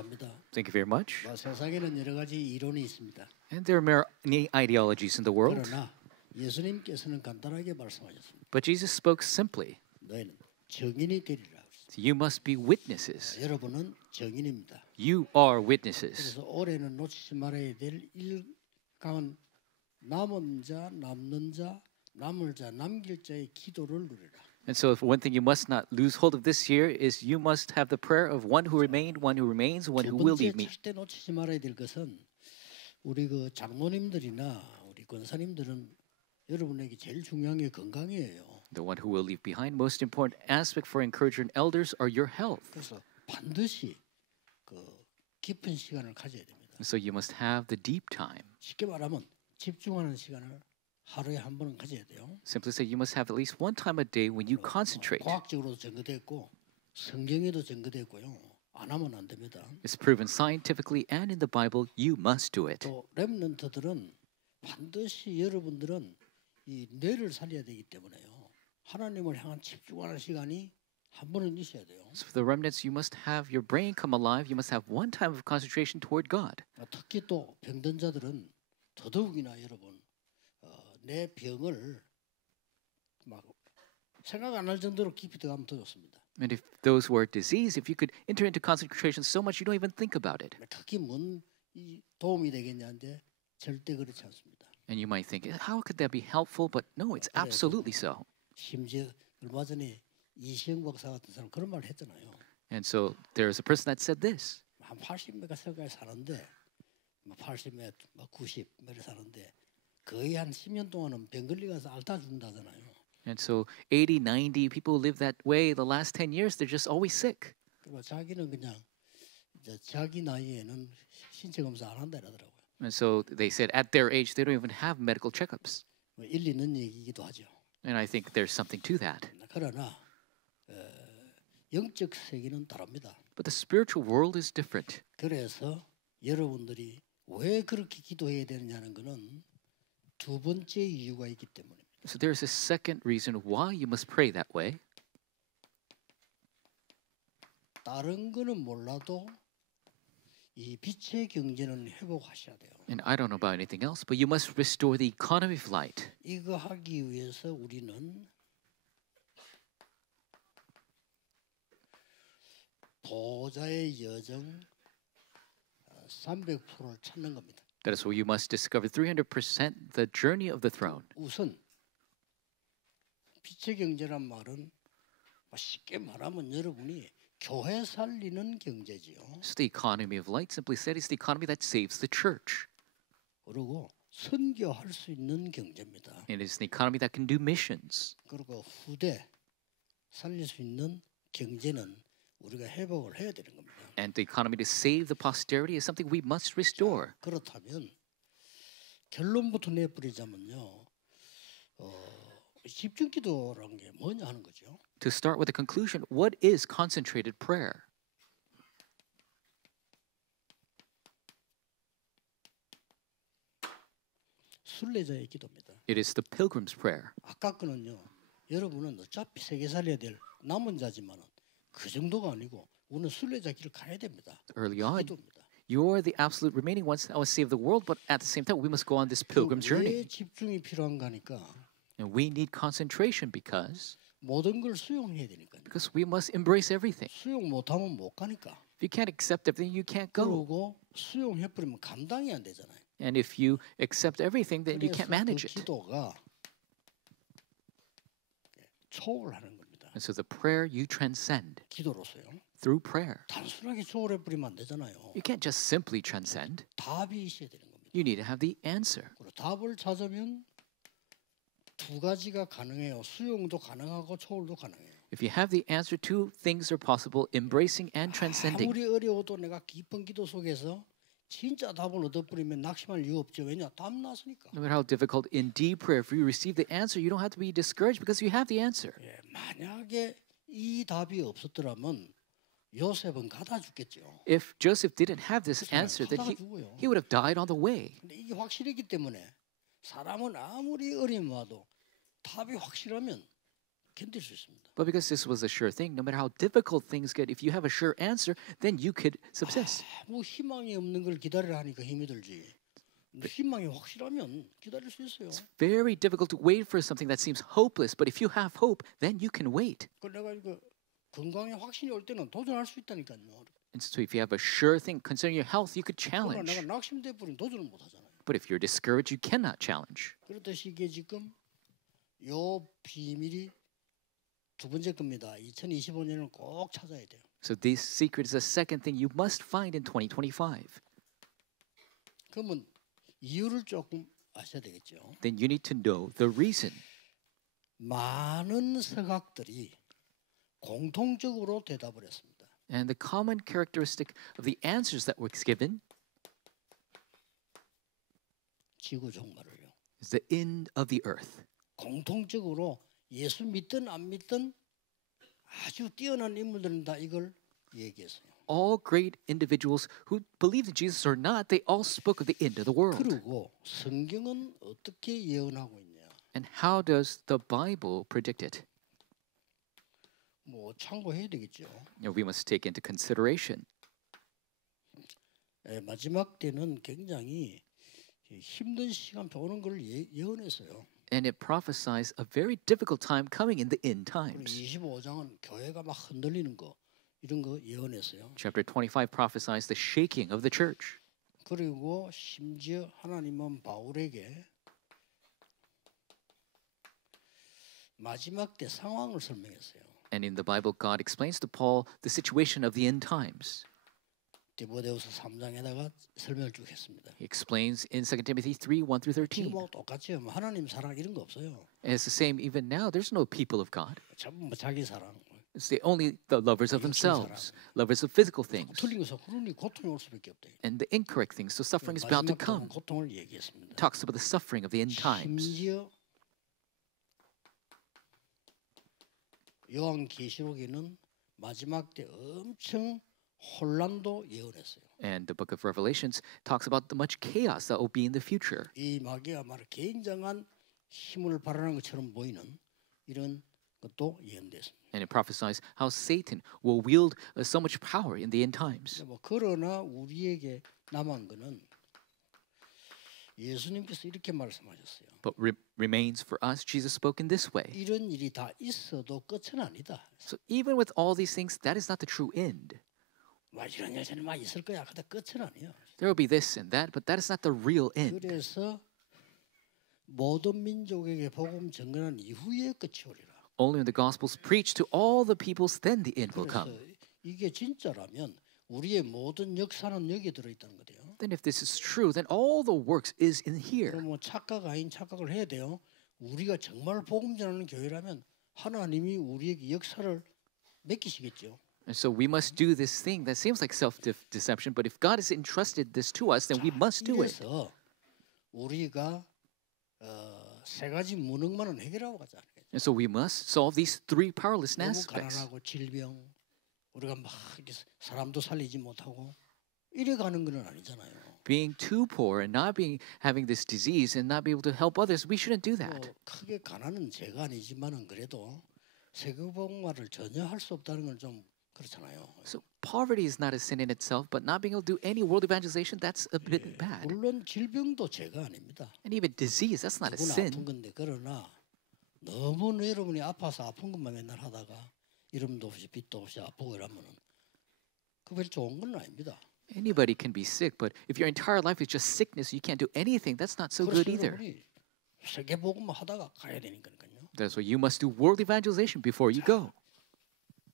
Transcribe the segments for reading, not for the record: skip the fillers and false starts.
감사합니다. Thank you very much. 세상에는 여러 가지 이론이 있습니다. And there are many ideologies in the world, 그러나 예수님께서는 간단하게 말씀하셨습니다. but Jesus spoke simply. 너희는 증인이 되리라. You must be witnesses. 여러분은 증인입니다. You are witnesses. 그래서 올해는 놓치지 말아야 될 일강은 남은 자, 남는 자, 남을 자, 남길 자의 기도를 누리라. And so one thing you must not lose hold of this year is you must have the prayer of one who remained, one who remains, one who will leave me. 절대 놓치지 말아야 될 것은 우리 그 장로님들이나 우리 권사님들은 여러분에게 제일 중요한 게 건강이에요. The one who will leave behind, most important aspect for encouraging elders are your health. 그래서 반드시 그 깊은 시간을 가져야 됩니다. So you must have the deep time. 쉽게 말하면 집중하는 시간을 하루에 한 번은 가져야 돼요. Simply say you must have at least one time a day when you concentrate. 과학적으로도 증거됐고 성경에도 증거됐고요. 안 하면 안 됩니다. It's proven scientifically and in the Bible. You must do it. 또 렘넌트들은 반드시 여러분들은 이 뇌를 살려야 되기 때문에요. 하나님을 향한 집중하는 시간이 한 번은 있어야 돼요. So for the remnants, you must have your brain come alive. You must have one time of concentration toward God. 특히 또 병든 자들은 더더욱이나 여러분 내 병을 막 생각 안 할 정도로 깊이 들어가면 더 좋습니다. And if those who are diseased, if you could enter into concentration so much you don't even think about it. 특히 뭔 도움이 되겠냐는데 절대 그렇지 않습니다. And you might think, how could that be helpful? But no, it's absolutely so. 심지어 얼마 전에 이시영 박사 같은 사람 그런 말을 했잖아요. And so there's a person that said this. 한 80몇가 세까지 사는데 80몇, 90 몇을 사는데 거의 한 10년 동안은 병 걸려가서 앓다 죽는다잖아요. And so 80, 90 people live that way. The last 10 years, they're just always sick. 그리고 자기는 그냥 이제 자기 나이에는 신체 검사 안 한다 이러더라고요. And so they said at their age, they don't even have medical checkups. 일리 있는 얘기이기도 하죠. And I think there's something to that. 그러나 영적 세계는 다릅니다. But the spiritual world is different. 그래서 여러분들이 왜 그렇게 기도해야 되느냐는 것은 두 번째 이유가 있기 때문입니다. So there's a second reason why you must pray that way. 다른 거는 몰라도 이 빛의 경제는 회복하셔야 돼요. And I don't know about anything else, but you must restore the economy of light. 이거 하기 위해서 우리는 보좌의 여정 300%를 찾는 겁니다. That is where you must discover 300% the journey of the throne. 우선 빛의 경제란 말은 쉽게 말하면 여러분이 교회 살리는 경제지요. So the economy of light, simply said, is the economy that saves the church. 그리고 선교할 수 있는 경제입니다. It is the economy that can do missions. 그리고 후대 살릴 수 있는 경제는 우리가 회복을 해야 되는 겁니다. And the economy to save the posterity is something we must restore. 그렇다면 결론부터 내버리자면요. 집중기도라는 게 뭐냐 하는 거죠. To start with the conclusion, what is concentrated prayer? 순례자의 기도입니다. It is the pilgrim's prayer. 아까 거는요. 여러분은 어차피 세계 살려야 될 남은 자지만은 그 정도가 아니고 우리는 순례자 길을 가야 됩니다. Early on, 기도입니다. you're the absolute remaining ones that will save the world, but at the same time, we must go on this pilgrim's 왜 journey. 집중이 필요한가 하니까 And we need concentration because 모든 걸 수용해야 되니까요. we must embrace everything. 수용 못하면 못 가니까. If you can't accept everything, you can't go. 그러고 수용해버리면 감당이 안 되잖아요. And if you accept everything, then you 그래서 can't manage 그 it. 기도가 초월하는 겁니다. And so the prayer you transcend 기도로서요. through prayer. 단순하게 초월해버리면 안 되잖아요. You can't just simply transcend. 답이 있어야 되는 겁니다. You need to have the answer. 그리고 답을 찾으면 두 가지가 가능해요. 수용도 가능하고 초월도 가능해요. If you have the answer, two things are possible: embracing and transcending. 아무리 어려워도 내가 깊은 기도 속에서 진짜 답을 얻어버리면 낙심할 이유 없죠. 왜냐? 답 났으니까. No matter how difficult, in deep prayer, if you receive the answer, you don't have to be discouraged because you have the answer. 예, 만약에 이 답이 없었더라면 요셉은 가다 죽겠죠. If Joseph didn't have this answer, then he would have died on the way. 근데 이게 확실했기 때문에 사람은 아무리 어려움 와도 답이 확실하면 견딜 수 있습니다. But because this was a sure thing, no matter how difficult things get, if you have a sure answer, then you could subsist. 뭐 희망이 없는 걸 기다리라 하니까 힘이 들지. 희망이 확실하면 기다릴 수 있어요. Very difficult to wait for something that seems hopeless, but if you have hope, then you can wait. 그 내가 이거 건강에 확신이 올 때는 도전할 수 있다니까요. And so if you have a sure thing concerning your health, you could 그러나 challenge. 내가 낙심돼 버리면 도전을 못 하잖아요. But if you're discouraged, you cannot challenge. 그렇듯이 이게 지금 요 비밀이 두 번째 겁니다. 2025년을 꼭 찾아야 돼요. So this secret is the second thing you must find in 2025. 그러면 이유를 조금 아셔야 되겠죠. Then you need to know the reason. 많은 서각들이 공통적으로 대답을 했습니다. And the common characteristic of the answers that were given 지구 종말을요. is the end of the earth. 공통적으로 예수 믿든 안 믿든 아주 뛰어난 인물들은 다 이걸 얘기했어요. All great individuals who believed in Jesus or not, they all spoke of the end of the world. 그리고 성경은 어떻게 예언하고 있냐? And how does the Bible predict it? 뭐 참고해야 되겠죠. We must take into consideration. 마지막 때는 굉장히 힘든 시간 오는 걸 예언했어요. And it prophesies a very difficult time coming in the end times. 25장은 교회가 막 흔들리는 거 이런 거 예언했어요. Chapter 25 prophesies the shaking of the church. 그리고 심지어 하나님은 바울에게 마지막 때 상황을 설명했어요. And in the Bible, God explains to Paul the situation of the end times. 디모데후서 3장에다가 설명을 쭉 했습니다. He explains in 2 Timothy 3, 1 through 13. 지금하고 똑같이 뭐 하나님 사랑 이런 거 없어요. And it's the same even now. There's no people of God. 전부 뭐 자기 사랑. It's only the lovers of themselves, lovers of physical things, 틀린 것은 그러니 고통이 올 수밖에 없다. and the incorrect things. So suffering is bound to 마지막 come. 고통을 얘기했습니다. Talks about the suffering of the end times. 심지어 요한계시록에는 마지막 때 엄청 혼란도 예언했어요. And the book of Revelations talks about the much chaos that will be in the future. 이 마귀야말로 굉장한 힘을 발휘하는 것처럼 보이는 이런 것도 예언됐습니다. And it prophesies how Satan will wield so much power in the end times. 뭐 그러나 우리에게 남은 거는 예수님께서 이렇게 말씀하셨어요. But remains for us, Jesus spoke in this way. 이런 일이 다 있어도 끝은 아니다. So even with all these things, that is not the true end. 뭐 이런 여전히 많이 있을 거야. 근데 끝은 아니야. There will be this and that, but that is not the real end. 그래서 모든 민족에게 복음 전하는 이후에 끝이 오리라. Only when the gospel is preached to all the peoples, then the end will 그래서 come. 이게 진짜라면 우리의 모든 역사는 여기에 들어있다는 거예요. Then if this is true, then all the works is in here. 그럼 뭐 착각 아닌 착각을 해야 돼요. 우리가 정말 복음 전하는 교회라면 하나님이 우리에게 역사를 맡기시겠죠. And so we must do this thing that seems like self-deception, but if God has entrusted this to us, then we must do it. 그래서 우리가 세 가지 무능만은 해결하고 가자. And so we must solve these three powerless 너무 aspects. 가난하고 질병, 우리가 막 이렇게 사람도 살리지 못하고 이래 가는 건 아니잖아요. Being too poor and not having this disease and not be able to help others, we shouldn't do that. 크게 가난은 죄가 아니지만은 그래도 세계복음화를 전혀 할 수 없다는 건 좀 그렇잖아요. So poverty is not a sin in itself, but not being able to do any world evangelization, that's a bit bad. 물론 질병도 죄가 아닙니다. And even disease, that's not a 누구나 sin. 아픈 건데 그러나 너무 여러분이 아파서 아픈 것만 맨날 하다가 이름도 없이 빛도 없이 아프고 이러면은 그 별 좋은 건 아닙니다. Anybody can be sick, but if your entire life is just sickness, you can't do anything, that's not so good 그래서 either. 여러분이 세계복음화 하다가 가야 되니까요. That's why you must do world evangelization before you go.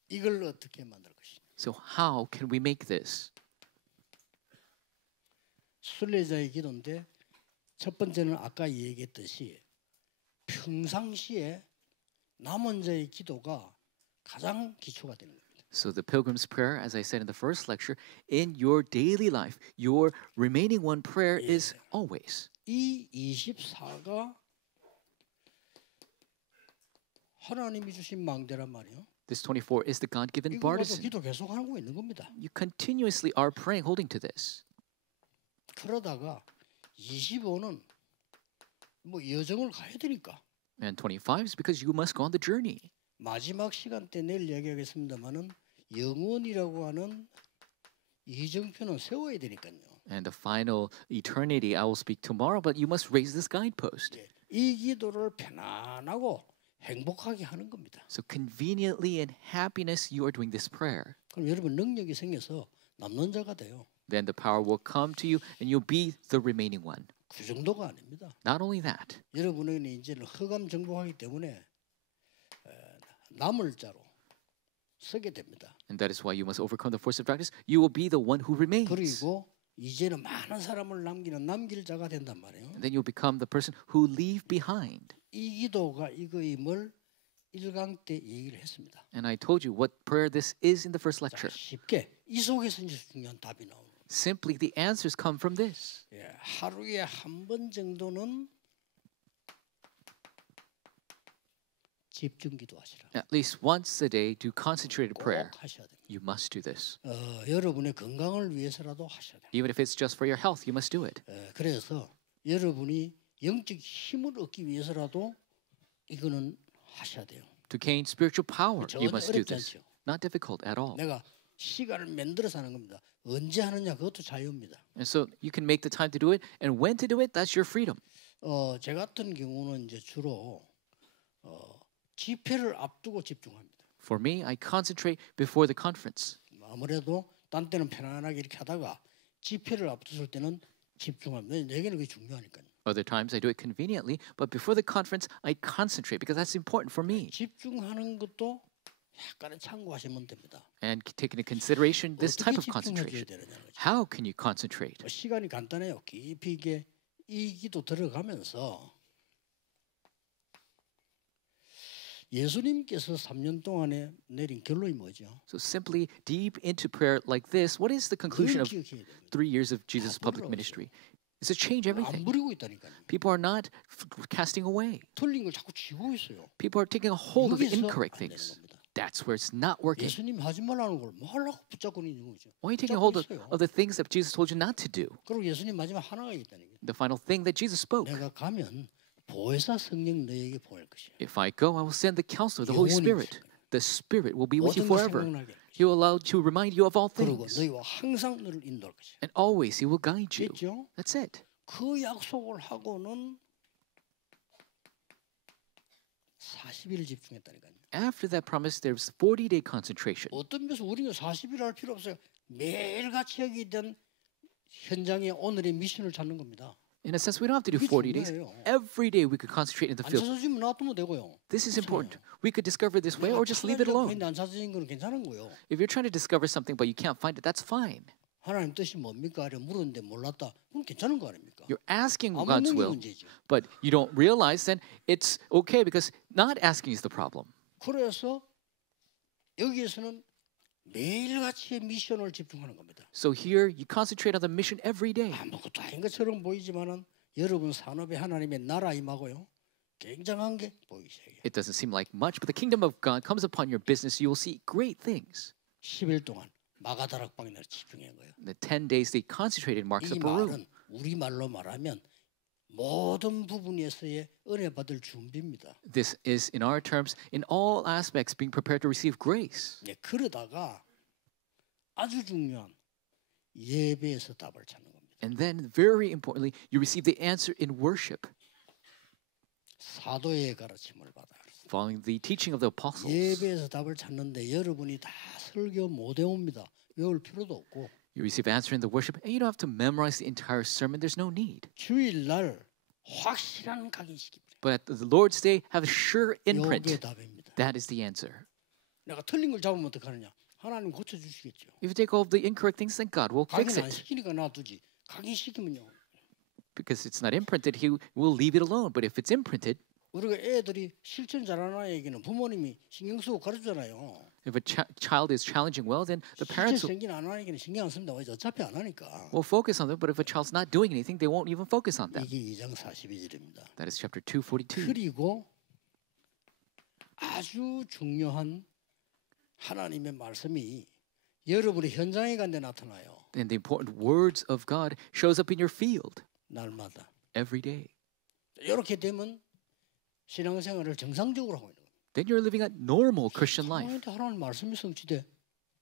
이걸 어떻게 만들 것이냐? So how can we make this? 순례자의 기도인데 첫 번째는 아까 얘기했듯이 평상시에 남은 자의 기도가 가장 기초가 되는 겁니다. So the pilgrim's prayer, as I said in the first lecture, in your daily life, your remaining one prayer is always. 이 24가 하나님이 주신 망대란 말이에요. This 24 is the God-given 이거 가지고 bartisan. 기도 계속 하고 있는 겁니다. You continuously are praying, holding to this. 그러다가 25는 뭐 여정을 가야 되니까 And 25 is because you must go on the journey. 마지막 시간 때 내일 이야기하겠습니다만은 영원이라고 하는 이정표는 세워야 되니까요. And the final eternity, I will speak tomorrow, but you must raise this guidepost. 예, 이 기도를 편안하고 행복하게 하는 겁니다. So conveniently in happiness, you are doing this prayer. 그럼 여러분 능력이 생겨서 남는 자가 돼요. Then the power will come to you, and you'll be the remaining one. 그 정도가 아닙니다. Not only that, 여러분에게는 이제는 허감 정복하기 때문에 남을 자로 서게 됩니다. and that is why you must overcome the force of darkness. You will be the one who remains. 그리고 이제는 많은 사람을 남길 자가 된단 말이에요. And then you'll become the person who leave behind. 이 기도가 이거임을 1강 때 얘기를 했습니다. And I told you what prayer this is in the first 자, lecture. 쉽게 이 속에서 이제 중요한 답이 나오는 거예요. Simply, the answers come from this. 예, 하루에 한 번 정도는 집중 기도하시라. At least once a day, do concentrated 꼭 prayer. 하셔야 됩니다. You must do this. 여러분의 건강을 위해서라도 하셔야 돼요. Even if it's just for your health, you must do it. 그래서 여러분이 영적 힘을 얻기 위해서라도 이거는 하셔야 돼요. To gain spiritual power, you 전혀 must do 어렵지 this. 않죠. Not difficult at all. 내가 시간을 만들어서 하는 겁니다. 언제 하느냐 그것도 자유입니다. And so you can make the time to do it, and when to do it, that's your freedom. 제 같은 경우는 이제 주로 집회를 앞두고 집중합니다. For me, I concentrate before the conference. 아무래도 딴 때는 편안하게 이렇게 하다가 집회를 앞두실 때는 집중합니다. 내게는 그게 중요하니까요. Other times I do it conveniently, but before the conference, I concentrate because that's important for me. 집중하는 것도 약간은 참고하시면 됩니다. And take into consideration this type of 어떻게 집중해줘야 concentration. 되느냐는 거죠. How can you concentrate? 시간이 간단해요. 깊이 있게 이 기도 들어가면서 예수님께서 3년 동안에 내린 결론이 뭐죠? So simply deep into prayer like this, what is the conclusion 그걸 of 기억해야 됩니다. 3 years of Jesus' public 부끄러워서. ministry? It's to change 안 everything. 부리고 있다니까요. People are not casting away. 틀린 걸 자꾸 쥐고 있어요. People are taking a hold of the 여기서 incorrect 안 되는 things. 겁니다. That's where it's not working. 예수님 하지 말라는 걸 뭐 하려고 붙잡고 있는 거죠. Why are you taking 붙잡고 hold 있어요. of the things that Jesus told you not to do? 그리고 예수님 마지막 하나가 있다는 게 The final thing that Jesus spoke. 내가 가면 보혜사 성령 너에게 보낼 것이야. If I go, I will send the counselor, the Holy 영원히 Spirit. The Spirit will be with you 모든 걸 forever. 생각나게 할 것이야. He will allow to remind you of all 그리고 things. 너희와 항상 너를 인도할 것이야. And always He will guide you. 됐죠? That's it. 그 약속을 하고는 40일 집중했다니까요. After that promise, there's 40-day concentration. 어떤 면에서 우리는 40일 할 필요 없어요. 매일같이 여기 있던 현장에 오늘의 미션을 찾는 겁니다. In a sense, we don't have to do 이게 40 days. 중요해요. Every day we could concentrate in the 안 field. 찾아주면 놔두면 되고요. This is important. We could discover this way or just leave it alone. 안 찾아진 거는 괜찮은 거예요. If you're trying to discover something but you can't find it, that's fine. 하나님 뜻이 뭡니까? 이래 물었는데 몰랐다. 그럼 괜찮은 거 아닙니까? You're asking 안 God's 묻는 게 will, 문제죠. but you don't realize, then it's okay because not asking is the problem. 그래서 여기에서는 매일같이 미션을 집중하는 겁니다. So here you concentrate on the mission every day. 아무것도 아닌 것처럼 보이지만은 여러분 산업에 하나님의 나라 임하고요. 굉장한 게 보이셔요. It doesn't seem like much, but the kingdom of God comes upon your business. You will see great things. 10일 동안 마가다락방에 집중한 거예요. The 10 days they concentrated in Marks 이 of Peru. 말은 우리 말로 말하면 모든 부분에서의 은혜 받을 준비입니다. This is, in our terms, in all aspects, being prepared to receive grace. 네, 그러다가 아주 중요한 예배에서 답을 찾는 겁니다. And then, very importantly, you receive the answer in worship, 사도의 가르침을 받아요. following the teaching of the apostles. 예배에서 답을 찾는데 여러분이 다 설교 못 외웁니다. 외울 필요도 없고 You receive answer in the worship, and you don't have to memorize the entire sermon. There's no need. 주일날 확실한 각인시킵니다. But at the Lord's Day, have a sure 이게 imprint. 답입니다. That is the answer. 내가 틀린 걸 잡으면 어떡하느냐? 하나님 고쳐주시겠죠. If you take all of the incorrect things, then God will fix 각인 안 it. 시키니까 놔두지. 각인시키면요. Because it's not imprinted, He will leave it alone. But if it's imprinted, 우리가 애들이 실천 잘하는 아이에게는 부모님이 신경 쓰고 가르쳐잖아요. if a child is challenging well, then the 실천 parents will, 생긴 안 하니까 신경 안 씁니다. 왜 어차피 안 하니까. will focus on them. But if a child's not doing anything, they won't even focus on them. 이게 2장 42절입니다. That is chapter 2:42. 그리고 아주 중요한 하나님의 말씀이 여러분의 현장에 간데 나타나요. And the important words of God shows up in your field 날마다. every day. 이렇게 되면 신앙생활을 정상적으로 하고 있는 거예요. then you're living a normal Christian life. 상황인데 하나님 말씀이 성취돼.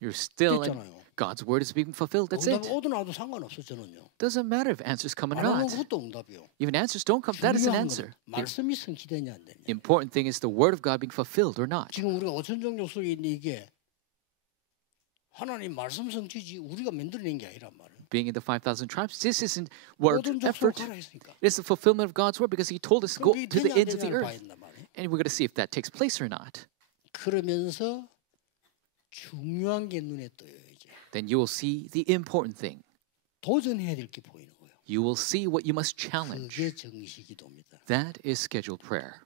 You're still, and 됐잖아요. God's word is being fulfilled. That's 응답이 it. 오든 안 오든 상관없어 저는요. Doesn't matter if answers come or 안 오면 not. 그것도 응답이요. Even answers don't come, that is an 중요한 answer. 건 말씀이 성취되냐 안 되냐. The important thing is the word of God being fulfilled or not. 지금 우리가 5천종족 속에 있는 이게 하나님 말씀 성취지 우리가 만들어낸 게 아니란 말이에요. Being in the 5,000 tribes, this isn't word 모든 족속 effort. 가라 했으니까. It's the fulfillment of God's word because He told us to go 그럼 이게 to the 되냐 안 ends of the 되냐를 봐야 earth. 된단 말이에요. And we're going to see if that takes place or not. 그러면서 중요한 게 눈에 떠요 이제. Then you will see the important thing. 도전해야 될 게 보이는 거예요. You will see what you must challenge. 그게 정시기도입니다. That is scheduled prayer.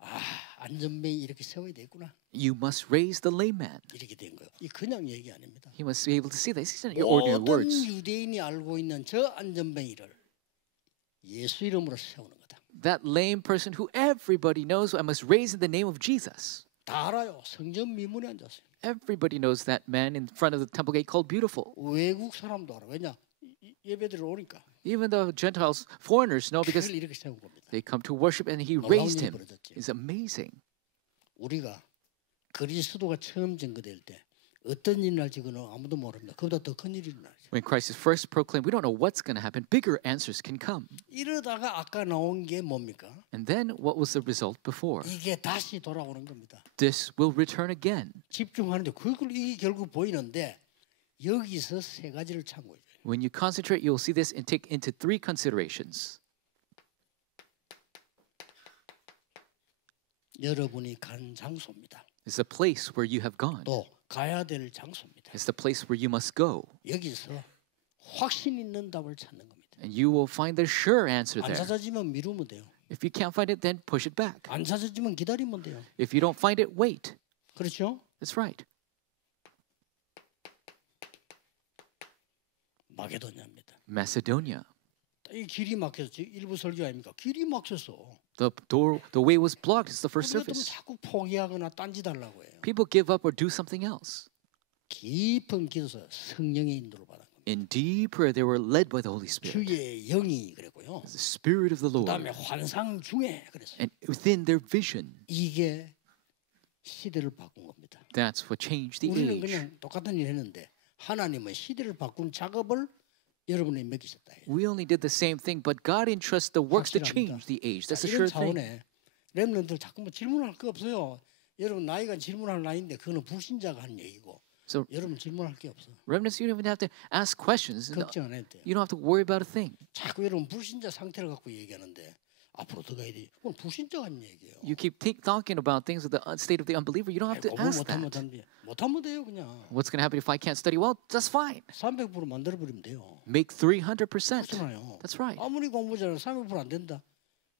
아, 안전뱅이 이렇게 세워야 되구나. You must raise the lame man. 이렇게 된 거예요. 이 그냥 얘기 아닙니다. He must be able to see that. These are not your ordinary 모든 words. 유대인이 알고 있는 저 안전뱅이를 예수 이름으로 세우는 거다. That lame person who everybody knows, I must raise in the name of Jesus. 다 알아요. 성전 미문에 앉았어요. Everybody knows that man in front of the temple gate called Beautiful. 외국 사람도 알아. 왜냐? 예배드리러 오니까. Even the Gentiles, foreigners know because 그를 이렇게 세운 겁니다. they come to worship and he 놀라운 raised 일이 him. 벌어졌지. It's amazing. 우리가 그리스도가 처음 증거될 때 어떤 일이 날지는 아무도 모릅니다. 그보다 더 큰 일이 일어나죠. When Christ is first proclaimed, we don't know what's going to happen. Bigger answers can come. 이러다가 아까 나온 게 뭡니까? And then what was the result before? 이게 다시 돌아오는 겁니다. This will return again. 집중하는데 그걸 이게 결국 보이는데 여기서 세 가지를 참고해요. When you concentrate, you'll see this and take into three considerations. 여러분이 간 장소입니다. It's the place where you have gone. 또 가야 될 장소입니다. It's the place where you must go. 여기서 확신 있는 답을 찾는 겁니다. And you will find the sure answer 안 there. 찾아지면 미루면 돼요. If you can't find it, then push it back. 안 찾아지면 기다리면 돼요. If you don't find it, wait. 그렇죠? That's right. 마게도냐입니다. Macedonia. 이 길이 막혔지. 일부 설교 아닙니까? 길이 막혔어. The way was blocked. It's the first 그것도 service. 자꾸 포기하거나 딴짓하려고 해요. People give up or do something else. 깊은 기도서 성령의 인도를 받은 겁니다. In deep prayer, they were led by the Holy Spirit. 주의 영이 그랬고요. The Spirit of the 그다음에 Lord. 환상 중에 그랬어요. And within their vision, 이게 시대를 바꾼 겁니다. that's what changed the 우리는 age. 그냥 똑같은 일 했는데 하나님은 시대를 바꾼 작업을 여러분에 맡기셨다. We only did the same thing, but God entrusts the works to 확실합니다. change the age. That's a 이런 sure thing. 차원에 렘넌트들 자꾸 뭐 질문할 거 없어요. 여러분 나이가 질문할 나이인데 그거는 불신자가 하는 얘기고 So 여러분 질문할 게 없어. remnants, you don't even have to ask questions. 걱정 안 해도 돼요. You don't have to worry about a thing. 자꾸 여러분 불신자 상태를 갖고 얘기하는데 앞으로 더 가야 돼. 그건 불신자가 하는 얘기예요. You keep talking about things of the state of the unbeliever. You don't have to 공부 ask 못하면 that. 못하면 돼요 그냥. What's going to happen if I can't study? Well, that's fine. 300% 만들어버리면 돼요. Make 300%. 그렇잖아요. That's right. 아무리 공부 잘해도 300%안 된다.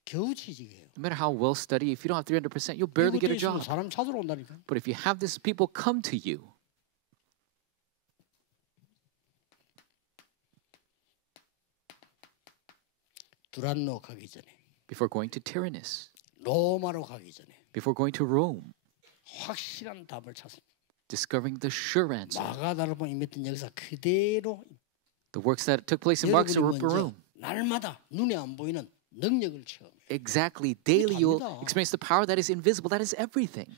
겨우 취직해요. No matter how well studied, if you don't have 300%, you'll barely get 이것도 a 있으면 job. 사람 찾으러 온다니까. But if you have this, people come to you. 두란노 가기 전에, Before going to Tyrannus, 로마로 가기 전에 before going to Rome, 확실한 답을 찾습니다. discovering the sure answer. 마가다락방 임했던 역사 그대로 The works that took place in Mark's 여러분이 Upper 먼저 Room. 날마다 눈에 안 보이는 능력을 체험해요. Exactly. Daily you'll 답니다. experience the power that is invisible. That is everything.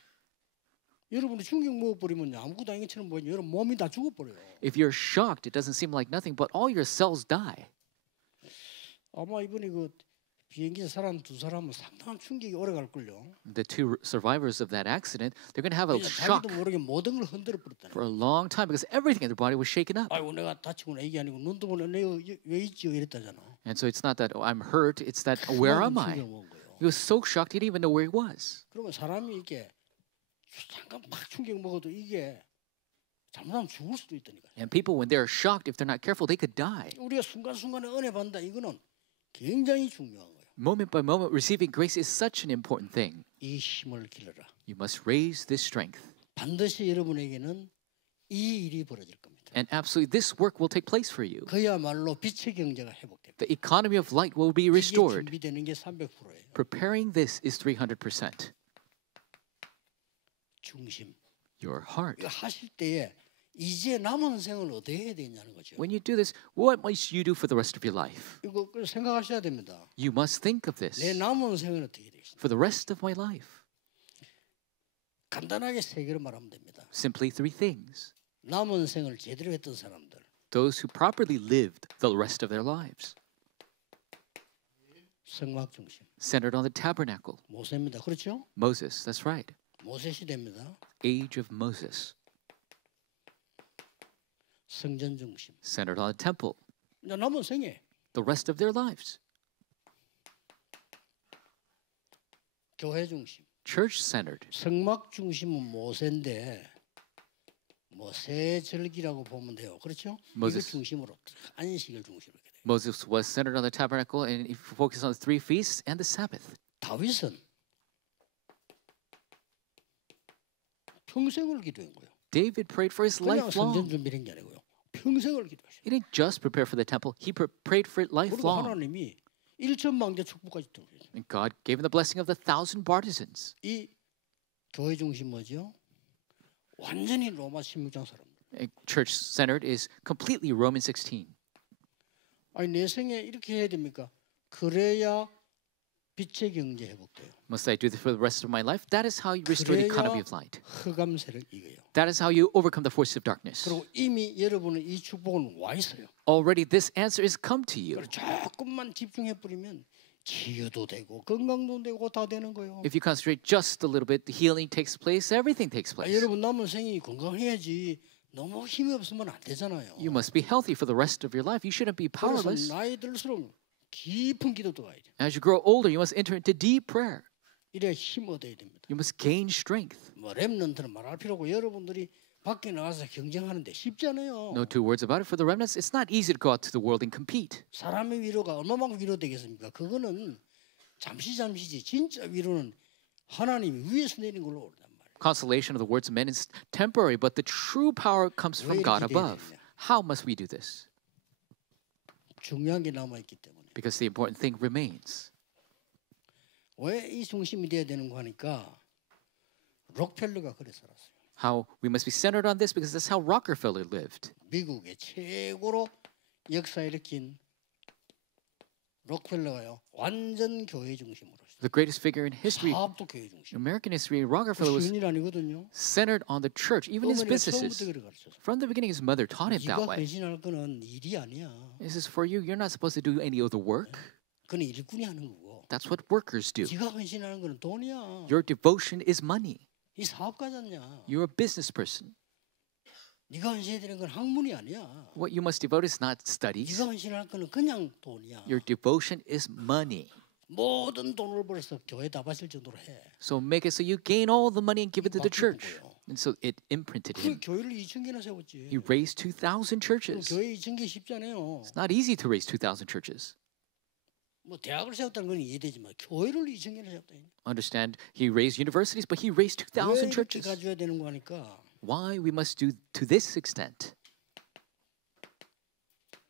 여러분이 충격 먹어버리면 아무것도 아닌 것처럼 보이면 여러분 몸이 다 죽어버려요. If you're shocked, it doesn't seem like nothing, but all your cells die. 아마 이번에 그 비행기에서 사람 두 사람은 상당한 충격이 오래 갈걸요. The two survivors of that accident, they're going to have a shock 자기도 모르게 모든 걸 흔들어 버렸다는 for 거예요. a long time because everything in their body was shaken up. 아이고 내가 다치구나 이게 아니고 눈도 보면 내가 왜 있지요 이랬다잖아. And so it's not that oh, I'm hurt, it's that where am I? 충격 먹은 거예요. He was so shocked he didn't even know where he was. 그러면 사람이 이게 잠깐 막 충격 먹어도 이게 잘못하면 죽을 수도 있다니까요. And people, when they're shocked, if they're not careful, they could die. 우리가 순간순간에 은혜 받는다 이거는 굉장히 중요한 거예요. Moment by moment, receiving grace is such an important thing. 이 힘을 길러라. You must raise this strength. 반드시 여러분에게는 이 일이 벌어질 겁니다. And absolutely, this work will take place for you. 그야말로 빛의 경제가 회복됩니다. The economy of light will be 이게 restored. 준비되는 게 300%예요. Preparing this is 300%. 중심. Your heart. 이거 하실 때에 이제 남은 생을 어떻게 해야 되냐는 거죠. When you do this, what must you do for the rest of your life? 이거 생각하셔야 됩니다. You must think of 내 this. 남은 생은 어떻게 되겠습니까? For the rest of my life. 간단하게 세 개로 말하면 됩니다. Simply three things. 남은 생을 제대로 했던 사람들, Those who properly lived the rest of their lives, 성막 중심, centered on the tabernacle. 모세입니다. 그렇죠? Moses, that's right. 모세 시대입니다. Age of Moses, 성전 중심, centered on the temple. 이제 남은 생에 The rest of their lives, 교회 중심, church-centered. 성막 중심은 모세인데 모세절기라고 보면 돼요. 그렇죠? 이걸 모세스. 중심으로 안식을 중심으로 이렇게 돼요. Moses was centered on the tabernacle and he focused on the three feasts and the Sabbath. 다윗은 평생을 기도한 거예요. David prayed for his 그냥 life 성전 long. 준비한 게 아니고요. 평생을 기도하셨어요. He didn't just prepare for the temple, he prayed for it life 그리고 long. 하나님이 1천만대 축복까지 또 And God gave him the blessing of the 1,000 partisans. 이 교회 중심 뭐죠? 완전히 로마 16장 사람들. Church-centered is completely Romans 16. 아니 내 생에 이렇게 해야 됩니까? 그래야 빛의 경제 회복돼요. Must I do this for the rest of my life? That is how you restore the economy 그래야 of light. 흑암세를 이겨요. That is how you overcome the forces of darkness. 그리고 이미 여러분은 이 축복은 와 있어요. Already this answer is come to you. 그리고 조금만 집중해 버리면 치유도 되고 건강도 되고 다 되는 거예요. If you concentrate just a little bit, the healing takes place, everything takes 아, place. 여러분 남은 생이 건강해야지 너무 힘이 없으면 안 되잖아요. You must be healthy for the rest of your life. You shouldn't be 그래서 powerless. 나이 들수록 깊은 기도도 가야 돼. As you grow older, you must enter into deep prayer. 이래야 힘 얻어야 됩니다. You must gain strength. 뭐 렘넌트는 말할 필요 없고 여러분들이 밖에 나가서 경쟁하는데 쉽지 않아요. No two words about it. For the remnants, it's not easy to go out to the world and compete. 사람의 위로가 얼마만큼 위로되겠습니까? 그거는 잠시지. 진짜 위로는 하나님이 위에서 내린 걸로 오단 말이에요. Consolation of the words of men is temporary, but the true power comes from 왜 God 이렇게 above. 돼야 되냐? How must we do this? 중요한 게 남아 있기 때문에. Because the important thing remains. 왜 이 중심이 돼야 되는 거 하니까 록펠러가 그래 살았어요. How we must be centered on this because that's how Rockefeller lived. 미국의 최고로 역사 일으킨 록펠러가요. 완전 교회 중심으로. The greatest figure in history, 사업도 교회 중심. American history, Rockefeller was 쉬운 일 아니거든요. centered on the church, even his 어머니가 처음부터 businesses. 그래 가르쳤어. From the beginning, his mother taught him that 네가 way. 헌신할 거는 일이 아니야. This is for you. You're not supposed to do any of the work. 그건 일꾼이 하는 거고. That's what workers do. 네가 헌신하는 거는 돈이야. Your devotion is money. 이 사업가잖냐. You're a business person. 네가 헌신해야 되는 건 학문이 아니야. What you must devote is not studies. 네가 헌신할 거는 그냥 돈이야. Your devotion is money. 모든 돈을 벌어서 교회에다 바칠 정도로 해. So make it so you gain all the money and give it to the 바꾸는 church. 거예요. And so it imprinted 그 him. 교회를 2,000개나 세웠지. He raised 2,000 churches. 교회 2,000개 쉽지 않아요. It's not easy to raise 2,000 churches. 뭐 대학을 세웠다는 건 이해되지만 교회를 2,000개나 세웠다. Understand, he raised universities, but he raised 왜 2,000 이렇게 churches. 가져야 되는 거 하니까 Why we must do to this extent?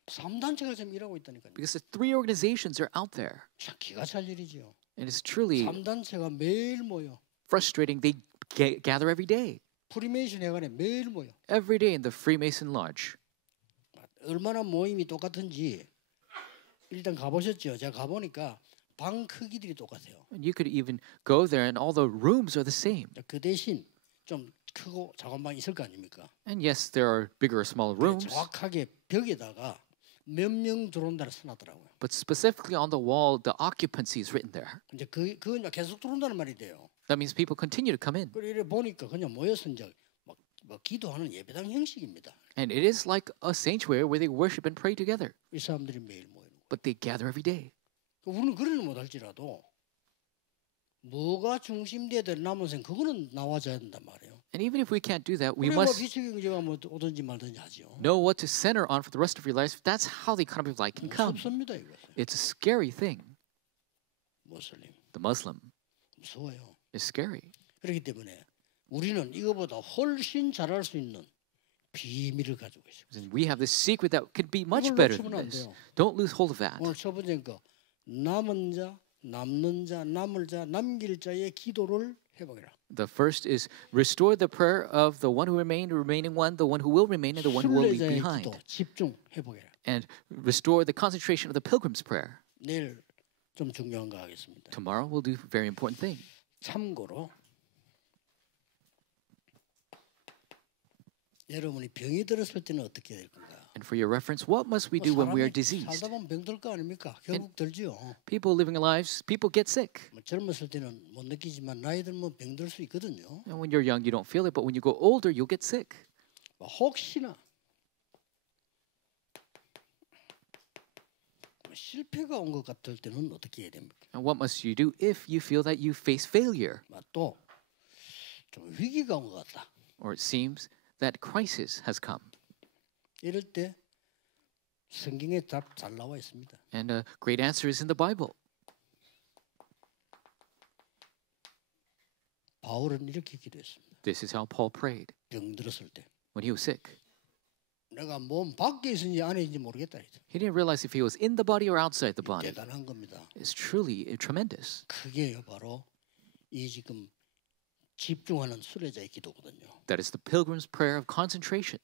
3단체가 지금 일하고 있다니까요. Because the three organizations are out there. 참 기가 찰 일이지요. And it's truly 3단체가 매일 모여. frustrating. They gather every day. 프리메이션 회관에 매일 모여. Every day in the Freemason Lodge. 얼마나 모임이 똑같은지 일단 가보셨죠? 제가 가보니까 방 크기들이 똑같아요. And you could even go there and all the rooms are the same. 그 대신 좀 크고 작은 방이 있을 거 아닙니까? And yes, there are bigger or smaller rooms, 정확하게 벽에다가 몇 명 들어온다를 써놨더라고요. but specifically on the wall, the occupancy is written there. 이제 그건 계속 들어온다는 말이 돼요. That means people continue to come in. 그래 이래 보니까 그냥 모여서 이제 막 기도하는 예배당 형식입니다. And it is like a sanctuary where they worship and pray together. 이 사람들이 매일 모이는 거. But they gather every day. 우리는 그러는 못할지라도 뭐가 중심돼야 될 남은 생 그거는 나와줘야 된단 말이에요. And even if we can't do that, we 그래야 must 빛의 경제가 뭐 오든지 말든지 하죠. know what to center on for the rest of your life. That's how the economy of light can come. 무섭습니다 이거. It's a scary thing. 무슬림 The Muslim 무서워요. is scary. 그렇기 때문에 우리는 이거보다 훨씬 잘할 수 있는 비밀을 가지고 있습니다. And we have this secret that could be much 이걸 better 놓치면 than 안 this. 돼요. Don't lose hold of that. 오늘 첫 번째 거 남은 자, 남는 자, 남을 자, 남길 자의 기도를 회복해라. The first is restore the prayer of the one who remained, remaining one, the one who will remain, and the one who will leave 순례자의 behind. 기도 집중 회복해라. And restore the concentration of the pilgrim's prayer. 내일 좀 중요한 거 하겠습니다. Tomorrow we'll do a very important thing. 참고로 여러분이 병이 들었을 때는 어떻게 될 건가? And for your reference, what must we do when we are diseased? 살다 보면 병들 거 아닙니까? 결국 들지요. People living lives, people get sick. 뭐 젊었을 때는 못 느끼지만 나이 들면 병들 수 있거든요. And when you're young, you don't feel it, but when you go older, you'll get sick. 뭐 혹시나 실패가 온 것 같을 때는 어떻게 해야 됩니까? And what must you do if you feel that you face failure, 또 좀 위기가 온 것 같다. or it seems that crisis has come? 이럴 때 성경에 답 잘 나와 있습니다. And a great answer is in the Bible. 바울은 이렇게 기도했습니다. This is how Paul prayed 병 들었을 때 when he was sick. 내가 몸 밖에 있는지 안에 있는지 모르겠다. He didn't realize if he was in the body or outside the body. 대단한 겁니다. It's truly tremendous. 그게 바로 이 지금 집중하는 순례자의 기도거든요. That is the pilgrim's prayer of concentration.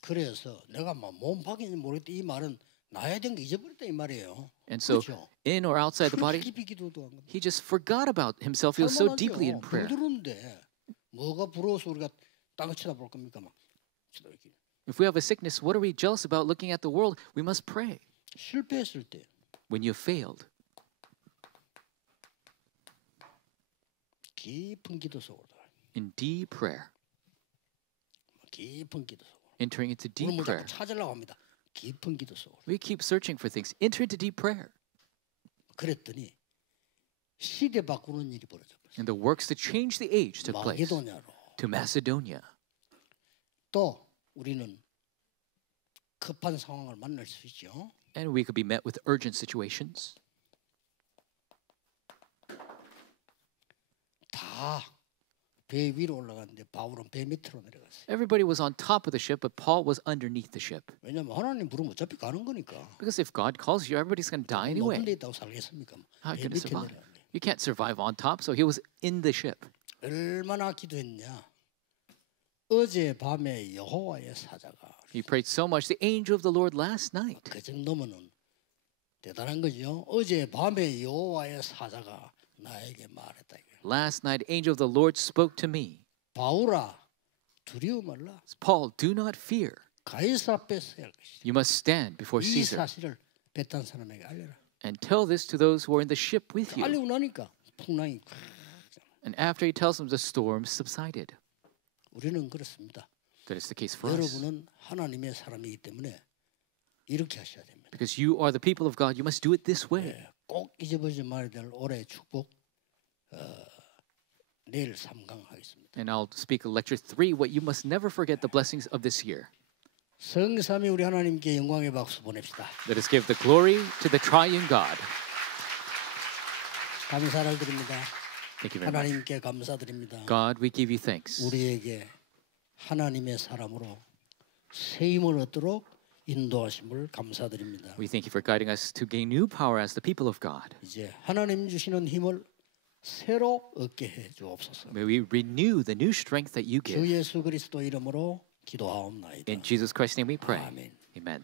그래서 내가 몸 밖에 있는지 모르겠다 이 말은 나야 된 거 잊어버렸다 이 말이에요. And so, 그렇죠? in or outside the body, 깊이 기도도 한 겁니다. he just forgot about himself. He was so deeply in prayer. 부드러운데 뭐가 부러워서 우리가 땅을 쳐다볼 겁니까? 막 쳐다보기. If we have a sickness, what are we jealous about looking at the world? We must pray. 실패했을 때 When you failed, 깊은 기도 속으로 들어가요. in deep prayer, 깊은 기도 속으로. entering into 우리는 deep 뭐 prayer. 자꾸 찾으려고 합니다. 깊은 기도 속으로. We keep searching for things. Enter into deep prayer. 그랬더니 시대 바꾸는 일이 벌어졌어요. And the works to change the age took place 마게도냐로. to Macedonia. 또 우리는 급한 상황을 만날 수 있죠. And we could be met with urgent situations. 다 배 위로 올라갔는데 바울은 배 밑으로 내려갔어요. Everybody was on top of the ship, but Paul was underneath the ship. 왜냐하면 하나님 부르면 어차피 가는 거니까. Because if God calls you, everybody's going to die 높은 anyway. 데 있다고 살겠습니까? How are 배 you going to 밑에 survive? 내려갔네. You can't survive on top, so he was in the ship. 얼마나 기도했냐? 어제 밤에 여호와의 사자가 He prayed so much. The angel of the Lord last night. 그 정도면은 대단한 거죠. 어제 밤에 여호와의 사자가 나에게 말했다. Last night, angel of the Lord spoke to me. 바울아, 두려워 말라. Paul, do not fear. 가이사 앞에 서야 할 것이다. You must stand before 이 Caesar 사실을 배 탄 사람에게 알려라. and tell this to those who are in the ship with you. 알리고 나니까 풍랑이 And after he tells them, the storm subsided. 우리는 그렇습니다. That is the case for us. 여러분은 하나님의 사람이기 때문에 이렇게 하셔야 됩니다. Because you are the people of God, you must do it this way. 꼭 잊어버리지 말아야 될 올해의 축복 내일 3강 하겠습니다. And I'll speak of lecture 3, what you must never forget the blessings of this year. 성삼위 우리 하나님께 영광의 박수 보냅시다. Let us give the glory to the triune God. 감사를 드립니다. Thank you very much. 하나님께 감사드립니다. God, we give you thanks. 우리에게 하나님의 사람으로 새 힘을 얻도록 인도하심을 감사드립니다. We thank you for guiding us to gain new power as the people of God. 이제 하나님 주시는 힘을 새로 얻게 해 주옵소서. May we renew the new strength that you 주 give. 예수 그리스도 이름으로 기도하옵나이다. In Jesus Christ's name we pray. 아멘. Amen.